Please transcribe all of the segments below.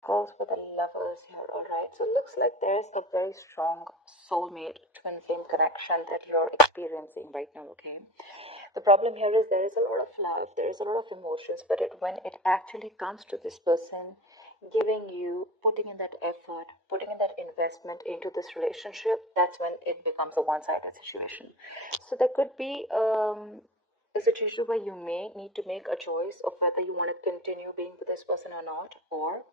Goes with the lovers here, alright. So it looks like there's a very strong soulmate twin flame connection that you're experiencing right now, okay? The problem here is there is a lot of love, there is a lot of emotions, but when it actually comes to this person giving you, putting in that effort, putting in that investment into this relationship, that's when it becomes a one-sided situation. So there could be a situation where you may need to make a choice of whether you want to continue being with this person or not, or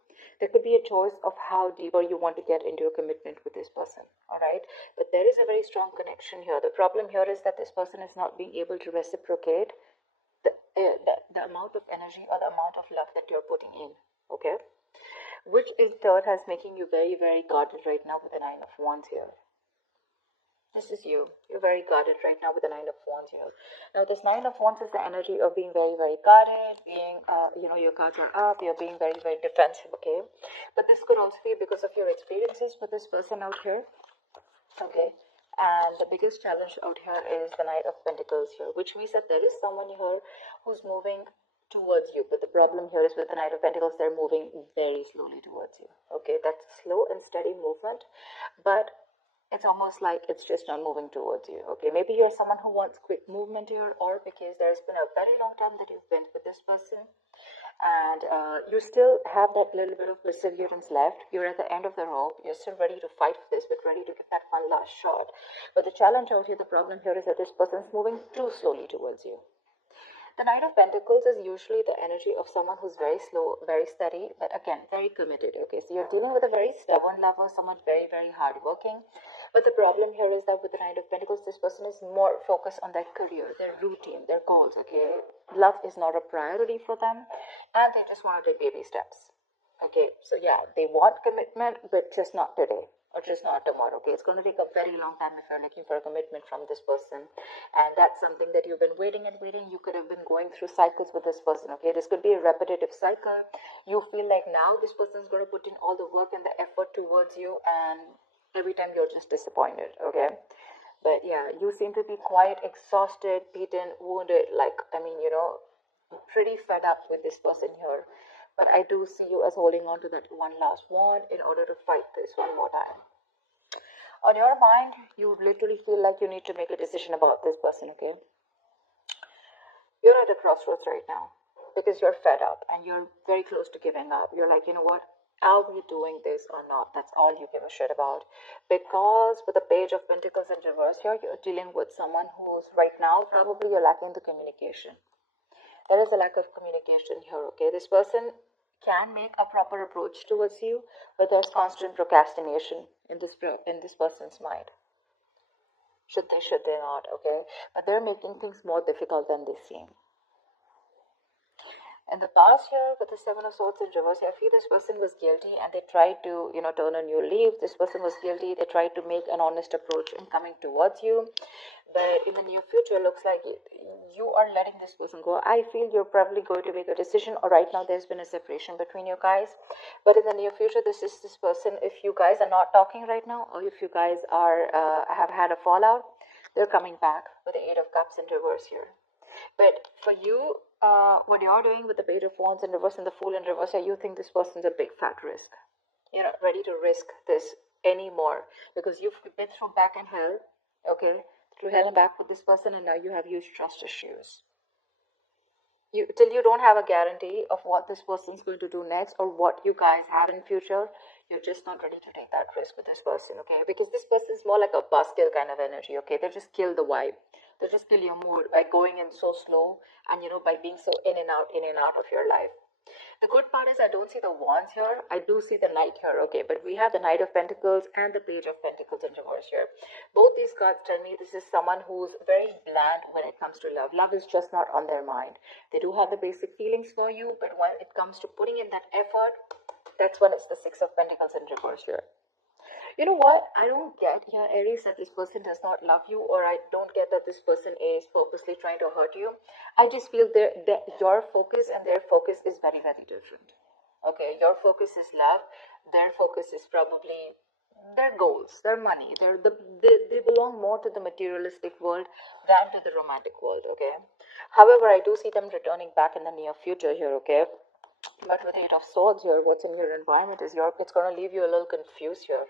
there could be a choice of how deeper you want to get into a commitment with this person. All right. But there is a very strong connection here. The problem here is that this person is not being able to reciprocate the amount of energy or the amount of love that you're putting in. Okay. Which in turn has making you very, very guarded right now with the Nine of Wands here. This is you. You're very guarded right now with the Nine of Wands here. Now, this Nine of Wands is the energy of being very, very guarded, being, your guards are up, you're being very, very defensive, okay? But this could also be because of your experiences with this person out here, okay? And the biggest challenge out here is the Knight of Pentacles here, which means that there is someone here who's moving towards you. But the problem here is with the Knight of Pentacles, they're moving very slowly towards you, okay? That's slow and steady movement, but it's almost like it's just not moving towards you, okay? Maybe you're someone who wants quick movement here, or because there's been a very long time that you've been with this person, and you still have that little bit of perseverance left. You're at the end of the rope. You're still ready to fight for this, but ready to give that one last shot. But the challenge out here, the problem here is that this person's moving too slowly towards you. The Knight of Pentacles is usually the energy of someone who's very slow, very steady, but again, very committed. Okay, so you're dealing with a very stubborn lover, someone very, very hardworking. But the problem here is that with the Knight of Pentacles, this person is more focused on their career, their routine, their goals. Okay, love is not a priority for them, and they just want to take baby steps. Okay, so yeah, they want commitment, but just not today or just not tomorrow. Okay, it's going to take a very long time if you're looking for a commitment from this person, and that's something that you've been waiting and waiting. You could have been going through cycles with this person. Okay, this could be a repetitive cycle. You feel like now this person is going to put in all the work and the effort towards you, and every time you're just disappointed. Okay, but yeah, you seem to be quite exhausted, beaten, wounded, like, I mean, pretty fed up with this person here. But I do see you as holding on to that one last wand in order to fight this one more time. On your mind, you literally feel like you need to make a decision about this person, okay? You're at a crossroads right now because you're fed up and you're very close to giving up. You're like, you know what? Are we doing this or not? That's all you give a shit about. Because with the Page of Pentacles in reverse here, you're dealing with someone who's right now probably you're lacking the communication. There is a lack of communication here, okay? This person can make a proper approach towards you, but there's constant procrastination in this person's mind. Should they not, okay? But they're making things more difficult than they seem. In the past here, with the Seven of Swords in reverse, I feel this person was guilty and they tried to, turn a new leaf. This person was guilty. They tried to make an honest approach in coming towards you. But in the near future, looks like you are letting this person go. I feel you're probably going to make a decision, or right now there's been a separation between you guys. But in the near future, this is this person. If you guys are not talking right now, or if you guys are have had a fallout, they're coming back with the Eight of Cups in reverse here. But for you, what you're doing with the Page of Wands in reverse and the Fool in reverse, you think this person's a big fat risk. You're not ready to risk this anymore because you've been through back and hell, okay, through hell and back with this person, and now you have huge trust issues. Till you don't have a guarantee of what this person's going to do next or what you guys have in future, you're just not ready to take that risk with this person, okay? Because this person is more like a buzzkill kind of energy, okay? They just kill the vibe. They just kill your mood by going in so slow and by being so in and out of your life. The good part is I don't see the wands here. I do see the knight here, okay? But we have the Knight of Pentacles and the Page of Pentacles in reverse here. Both these cards tell me this is someone who's very bland when it comes to love. Love is just not on their mind. They do have the basic feelings for you, but when it comes to putting in that effort, that's when it's the Six of Pentacles in reverse here. You know what? I don't get here, Aries, that this person does not love you, or I don't get that this person is purposely trying to hurt you. I just feel that your focus and their focus is very, very different. Okay, your focus is love, their focus is probably their goals, their money. They belong more to the materialistic world than to the romantic world, okay? However, I do see them returning back in the near future here, okay? But with Eight of Swords here, what's in your environment is it's going to leave you a little confused here.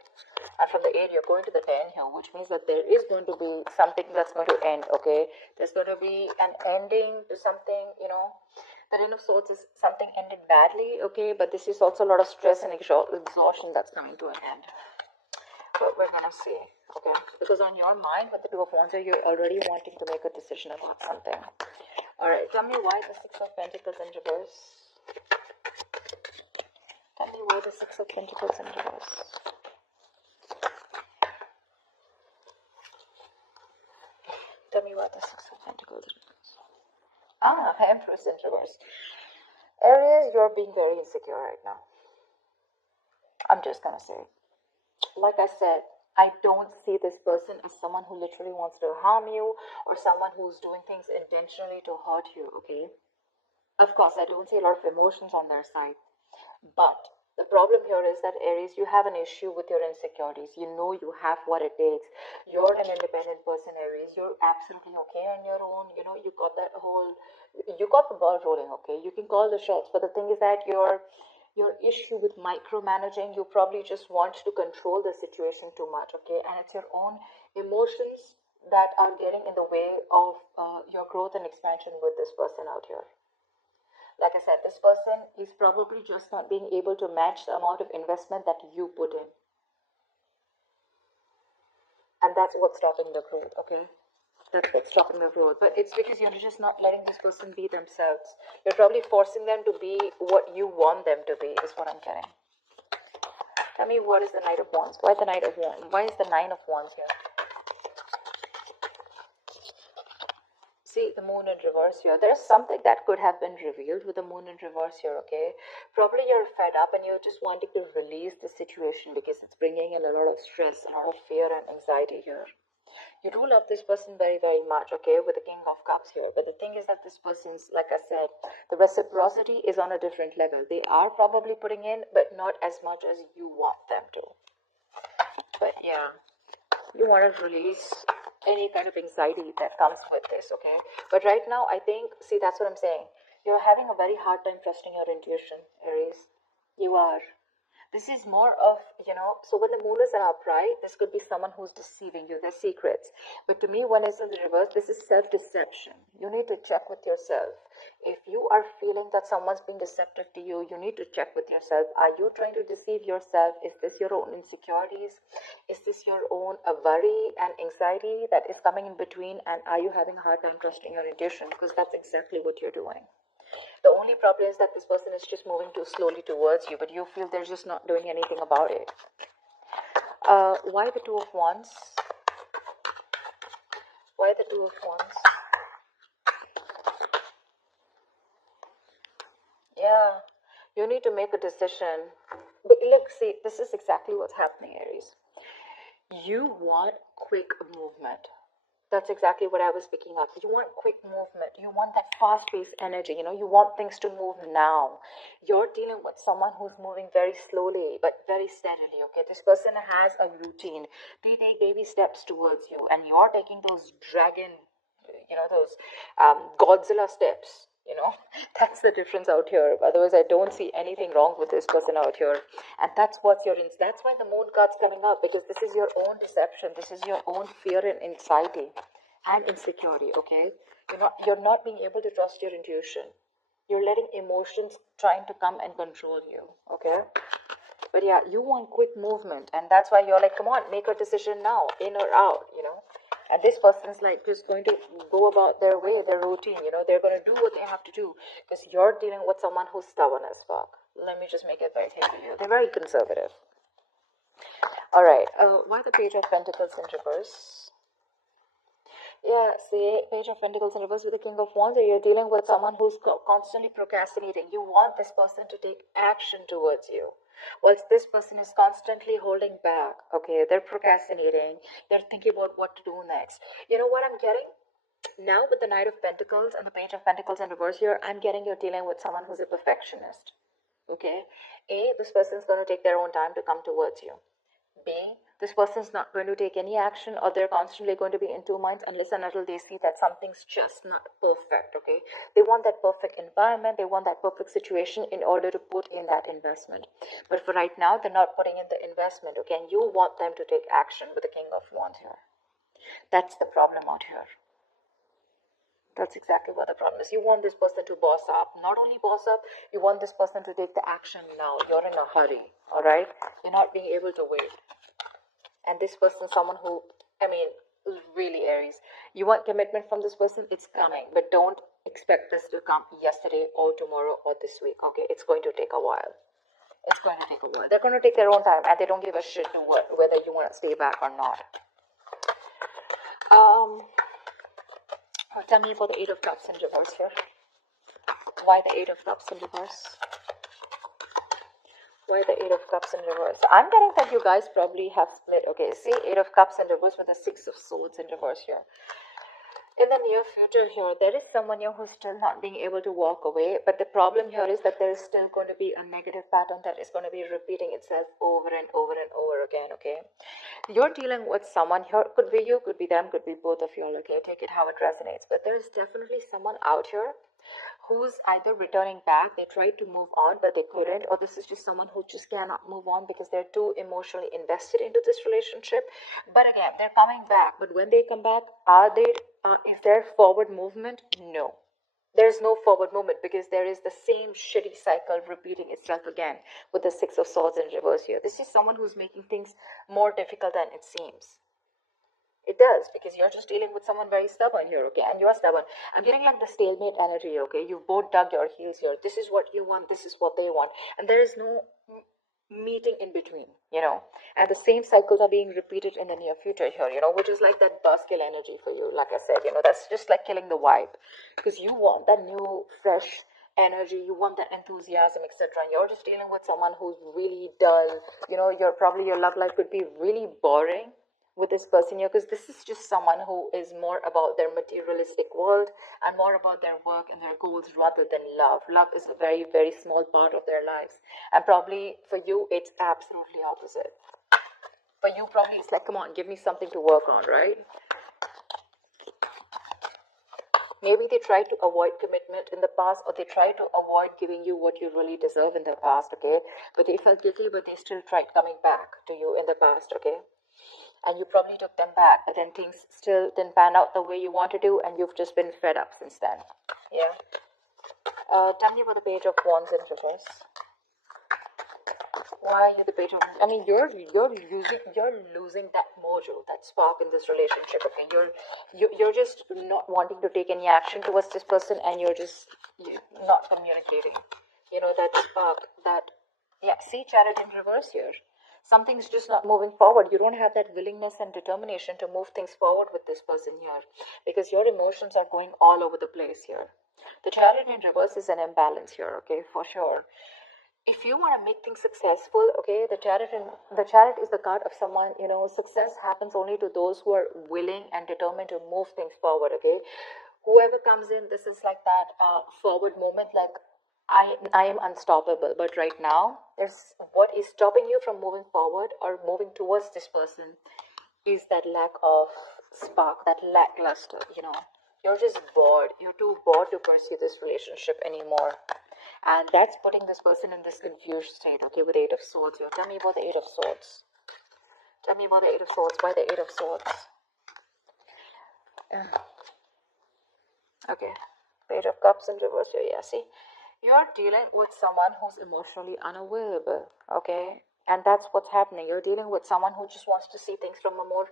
And from the 8, you're going to the 10 here, which means that there is going to be something that's going to end, okay? There's going to be an ending to something, The Ten of Swords is something ended badly, okay? But this is also a lot of stress and exhaustion that's coming to an end. But we're going to see, okay? Because on your mind, with the Two of Wands here, you're already wanting to make a decision about something. All right, tell me why the Six of Pentacles in reverse. Tell me why the Six of Pentacles in reverse. Tell me why the Six of Pentacles in reverse. Empress in reverse. Aries, you're being very insecure right now. I'm just gonna say. Like I said, I don't see this person as someone who literally wants to harm you or someone who's doing things intentionally to hurt you, okay? Of course, I don't see a lot of emotions on their side. But the problem here is that Aries, you have an issue with your insecurities. You know you have what it takes. You're an independent person, Aries. You're absolutely okay on your own. You got you got the ball rolling, okay? You can call the shots. But the thing is that your issue with micromanaging, you probably just want to control the situation too much, okay? And it's your own emotions that are getting in the way of your growth and expansion with this person out here. Like I said, this person is probably just not being able to match the amount of investment that you put in. And that's what's stopping the growth, okay? That's what's stopping the growth. But it's because you're just not letting this person be themselves. You're probably forcing them to be what you want them to be, is what I'm getting. Tell me, what is the Knight of Wands? Why the Knight of Wands? Why is the Nine of Wands here? See, the Moon in reverse here. There's something that could have been revealed with the Moon in reverse here, okay? Probably you're fed up and you're just wanting to release the situation because it's bringing in a lot of stress, a lot of fear and anxiety here. You do love this person very, very much, okay, with the King of Cups here. But the thing is that this person's, like I said, the reciprocity is on a different level. They are probably putting in, but not as much as you want them to. But yeah, you want to release any kind of anxiety that comes with this, okay? But right now, I think, see, that's what I'm saying. You're having a very hard time trusting your intuition, Aries. You are. This is more of, so when the moon is in upright, this could be someone who's deceiving you, their secrets. But to me, when it's in the reverse, this is self-deception. You need to check with yourself. If you are feeling that someone's being deceptive to you, you need to check with yourself. Are you trying to deceive yourself? Is this your own insecurities? Is this your own worry and anxiety that is coming in between? And are you having a hard time trusting your intuition? Because that's exactly what you're doing. The only problem is that this person is just moving too slowly towards you, but you feel they're just not doing anything about it. Why the Two of Wands? Why the Two of Wands? Yeah, you need to make a decision. But look, see, this is exactly what's happening, Aries. You want quick movement. That's exactly what I was picking up. You want quick movement. You want that fast-paced energy. You want things to move now. You're dealing with someone who's moving very slowly, but very steadily, okay? This person has a routine. They take baby steps towards you, and you're taking those dragon, those Godzilla steps. That's the difference out here. Otherwise, I don't see anything wrong with this person out here. And that's what's that's why the moon card's coming up, because this is your own deception. This is your own fear and anxiety and insecurity, okay? You're not being able to trust your intuition. You're letting emotions trying to come and control you, okay? But yeah, you want quick movement, and that's why you're like, come on, make a decision now, in or out, And this person's like just going to go about their way, their routine, they're going to do what they have to do, because you're dealing with someone who's stubborn as fuck. Let me just make it very clear to you. They're very conservative. All right, why the Page of Pentacles in reverse? Yeah, see, Page of Pentacles in reverse with the King of Wands. You're dealing with someone who's constantly procrastinating. You want this person to take action towards you. Whilst this person is constantly holding back, okay, they're procrastinating, they're thinking about what to do next. You know what I'm getting? Now with the Knight of Pentacles and the Page of Pentacles in reverse here, I'm getting you're dealing with someone who's a perfectionist, okay? A, this person's going to take their own time to come towards you. B, This person's not going to take any action, or they're constantly going to be in two minds unless and until they see that something's just not perfect, okay? They want that perfect environment, they want that perfect situation in order to put in that investment. But for right now, they're not putting in the investment, okay? And you want them to take action with the King of Wands here. That's the problem out here. That's exactly what the problem is. You want this person to boss up. Not only boss up, you want this person to take the action now. You're in a hurry, all right? You're not being able to wait. And this person is someone who, really Aries. You want commitment from this person, it's coming. But don't expect this to come yesterday or tomorrow or this week, okay? It's going to take a while. It's going to take a while. They're going to take their own time, and they don't give a shit to whether you want to stay back or not. Tell me about the Eight of Cups in reverse here. Why the Eight of Cups in reverse? Why the Eight of Cups in reverse? So I'm getting that you guys probably have split. Okay, see, Eight of Cups in reverse with the Six of Swords in reverse here. In the near future here, there is someone here who's still not being able to walk away. But the problem here is that there is still going to be a negative pattern that is going to be repeating itself over and over and over again, okay? You're dealing with someone here. Could be you, could be them, could be both of you all, okay? Take it how it resonates. But there is definitely someone out here who's either returning back, they tried to move on but they couldn't, or this is just someone who just cannot move on because they're too emotionally invested into this relationship. But again, they're coming back. But when they come back, is there forward movement? No. There's no forward movement because there is the same shitty cycle repeating itself again with the Six of Swords in reverse here. This is someone who's making things more difficult than it seems. It does, because you're just dealing with someone very stubborn here, okay? And you're stubborn. I'm getting like the stalemate energy, okay? You've both dug your heels here. This is what you want, this is what they want. And there is no meeting in between, And the same cycles are being repeated in the near future here, which is like that buzzkill energy for you. Like I said, that's just like killing the vibe. Because you want that new, fresh energy, you want that enthusiasm, etc. And you're just dealing with someone who's really dull. Your love life could be really boring with this person here, because this is just someone who is more about their materialistic world and more about their work and their goals rather than love. Love is a very, very small part of their lives, and probably for you it's absolutely opposite. For you, probably it's like, come on, give me something to work on, right? Maybe they tried to avoid commitment in the past, or they tried to avoid giving you what you really deserve in the past, okay? But they felt guilty, but they still tried coming back to you in the past, okay? And you probably took them back, but then things still didn't pan out the way you wanted to, and you've just been fed up since then. Yeah. Tell me about the Page of Wands in reverse. Why are you the Page of Wands? You're losing that mojo, that spark in this relationship. Okay, you're just not wanting to take any action towards this person, and you're not communicating. That spark, see, Chariot in reverse here. Something's just not moving forward. You don't have that willingness and determination to move things forward with this person here, because your emotions are going all over the place here. The Chariot in reverse is an imbalance here, okay, for sure. If you want to make things successful, okay, the Chariot is the card of someone, success happens only to those who are willing and determined to move things forward, okay. Whoever comes in, this is like that forward moment, like I am unstoppable. But right now, there's what is stopping you from moving forward or moving towards this person is that lack of spark, that lackluster, You're just bored. You're too bored to pursue this relationship anymore. And that's putting this person in this confused state, okay, with the Eight of Swords here. Tell me about the Eight of Swords. Tell me about the Eight of Swords. Why the Eight of Swords? Okay. Page of Cups in reverse here, yeah, see? You're dealing with someone who's emotionally unavailable, okay? And that's what's happening. You're dealing with someone who just wants to see things from a more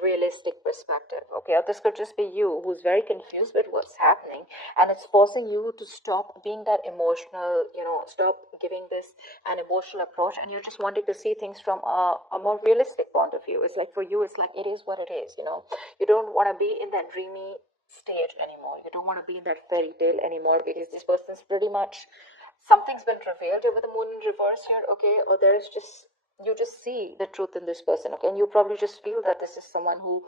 realistic perspective, okay? Or this could just be you who's very confused with what's happening, and it's forcing you to stop being that emotional, stop giving this an emotional approach, and you're just wanting to see things from a more realistic point of view. It's like for you, it's like it is what it is, You don't want to be in that dreamy stage anymore. You don't want to be in that fairy tale anymore, because this person's pretty much, something's been revealed over the Moon in reverse here, okay? Or there's just, you just see the truth in this person, okay? And you probably just feel that this is someone who,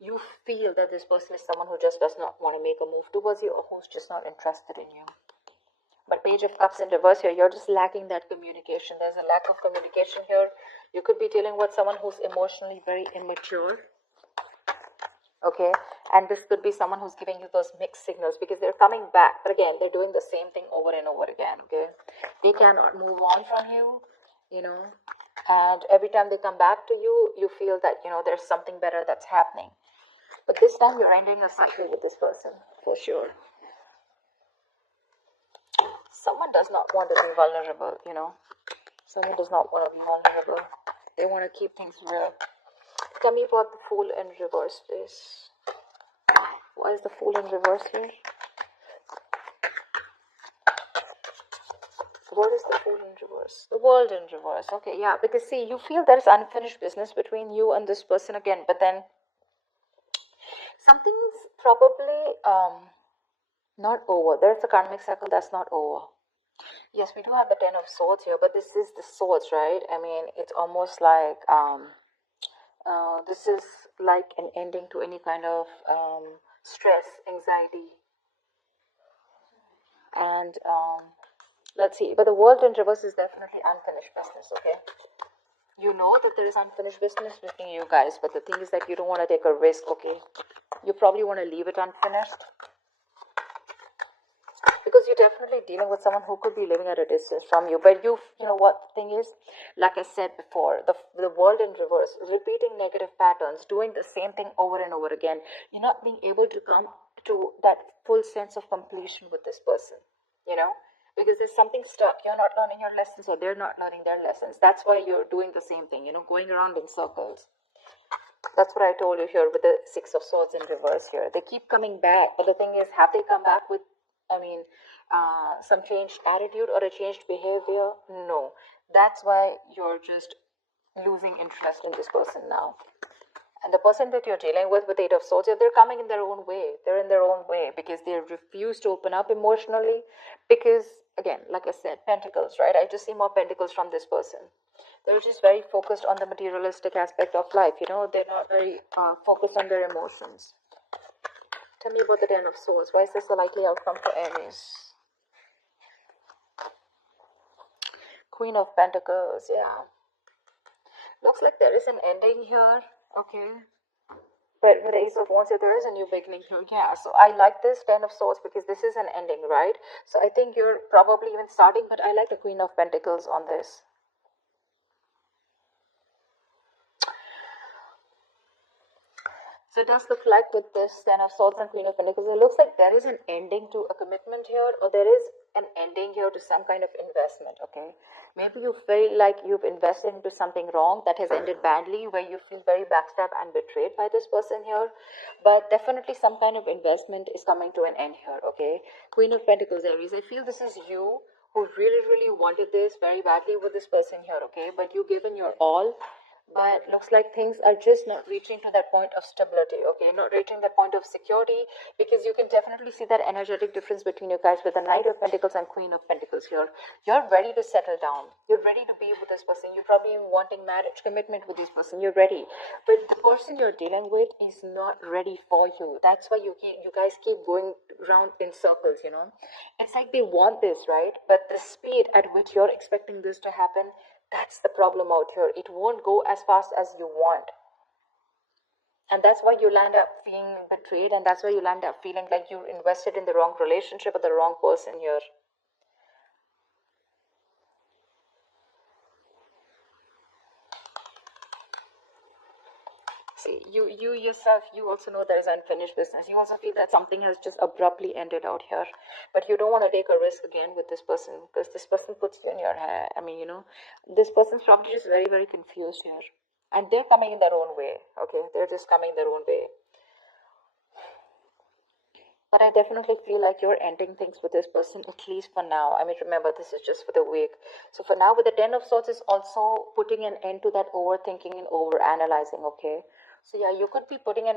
you feel that this person is someone who just does not want to make a move towards you, or who's just not interested in you. But Page of Cups in reverse here, you're just lacking that communication. There's a lack of communication here. You could be dealing with someone who's emotionally very immature. Okay, and this could be someone who's giving you those mixed signals because they're coming back, but again, they're doing the same thing over and over again. Okay, they cannot move on from you, you know, and every time they come back to you, you feel that, you know, there's something better that's happening. But this time you're ending a cycle with this person for sure. Someone does not want to be vulnerable, you know. Someone does not want to be vulnerable. They want to keep things real. Tell me about the Fool in reverse, please. Why is the Fool in reverse here? What is the Fool in reverse? The World in reverse. Okay, yeah, because see, you feel there's unfinished business between you and this person again, but then something's probably not over. There's a karmic cycle that's not over. Yes, we do have the Ten of Swords here, but this is the swords, right? I mean, it's almost like this is like an ending to any kind of stress, anxiety, and let's see. But the World in reverse is definitely unfinished business. Okay, you know that there is unfinished business between you guys, but the thing is that you don't want to take a risk. Okay, you probably want to leave it unfinished. Because you're definitely dealing with someone who could be living at a distance from you. But you know what the thing is? Like I said before, the World in reverse, repeating negative patterns, doing the same thing over and over again. You're not being able to come to that full sense of completion with this person, you know? Because there's something stuck. You're not learning your lessons or they're not learning their lessons. That's why you're doing the same thing, you know, going around in circles. That's what I told you here with the Six of Swords in reverse here. They keep coming back, but the thing is, have they come back with, I mean, some changed attitude or a changed behavior? No. That's why you're just losing interest in this person now. And the person that you're dealing with Eight of Swords, they're coming in their own way. They're in their own way because they refuse to open up emotionally. Because, again, like I said, Pentacles, right? I just see more Pentacles from this person. They're just very focused on the materialistic aspect of life, you know. They're not very focused on their emotions. Tell me about the Ten of Swords. Why is this a likely outcome for Aries? Queen of Pentacles, yeah. Looks like there is an ending here, okay. But with the Ace of Wands, there is a new beginning here, yeah. So I like this Ten of Swords because this is an ending, right? So I think you're probably even starting, but I like the Queen of Pentacles on this. So it does look like with this Ten of Swords and Queen of Pentacles, it looks like there is an ending to a commitment here, or there is an ending here to some kind of investment, okay? Maybe you feel like you've invested into something wrong that has ended badly, where you feel very backstabbed and betrayed by this person here. But definitely some kind of investment is coming to an end here, okay? Queen of Pentacles, Aries, I feel this is you who really, really wanted this very badly with this person here, okay? But you've given your all. But looks like things are just not reaching to that point of stability, okay, not reaching that point of security, because you can definitely see that energetic difference between you guys with the Knight of Pentacles and Queen of Pentacles here. You're ready to settle down, you're ready to be with this person, you're probably even wanting marriage commitment with this person, you're ready, but the person you're dealing with is not ready for you. That's why you guys keep going around in circles, you know. It's like they want this, right? But the speed at which you're expecting this to happen, that's the problem out here. It won't go as fast as you want. And that's why you land up feeling betrayed, and that's why you land up feeling like you're invested in the wrong relationship or the wrong person here. See, you yourself, you also know there is unfinished business. You also feel that something has just abruptly ended out here. But you don't want to take a risk again with this person, because this person puts you in your hair. I mean, you know, this person's probably just very, very confused here. And they're coming in their own way, okay? They're just coming their own way. But I definitely feel like you're ending things with this person, at least for now. I mean, remember, this is just for the week. So for now, with the Ten of Swords, is also putting an end to that overthinking and over analyzing, okay? So yeah, you could be putting an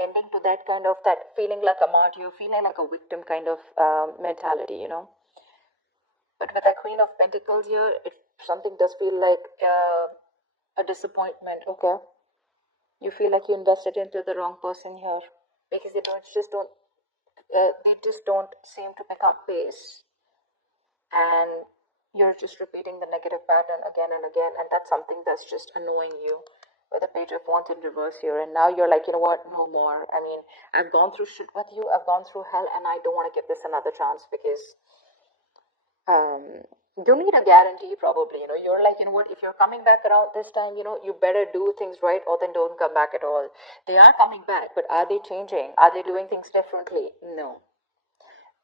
ending to that kind of, that feeling like a martyr, feeling like a victim kind of mentality, you know. But with the Queen of Pentacles here, something does feel like a disappointment, okay? You feel like you invested into the wrong person here, because they just don't seem to pick up pace. and you're just repeating the negative pattern again and again, and that's something that's just annoying you. With the Page of Wands in reverse here, and now you're like, you know what, no more. I mean, I've gone through shit with you, I've gone through hell, and I don't want to give this another chance, because you need a guarantee probably. You're like, you know what, if you're coming back around this time, you better do things right, or then don't come back at all. They are coming back, but are they changing? Are they doing things differently? No.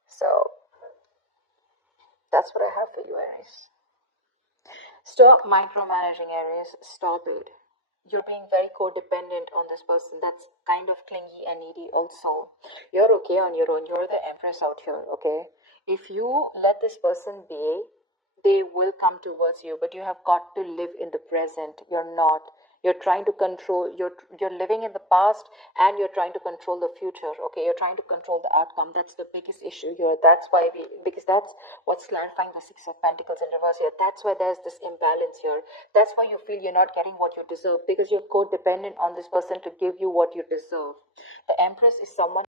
So that's what I have for you, Aries. Stop micromanaging, Aries. Stop it. You're being very codependent on this person that's kind of clingy and needy also. You're okay on your own. You're the empress out here, okay? If you let this person be, they will come towards you, but you have got to live in the present. You're not. You're trying to control, you're living in the past, and you're trying to control the future, okay? You're trying to control the outcome. That's the biggest issue here. That's why because that's what's clarifying the Six of Pentacles in reverse here. That's why there's this imbalance here. That's why you feel you're not getting what you deserve, because you're codependent on this person to give you what you deserve. The Empress is someone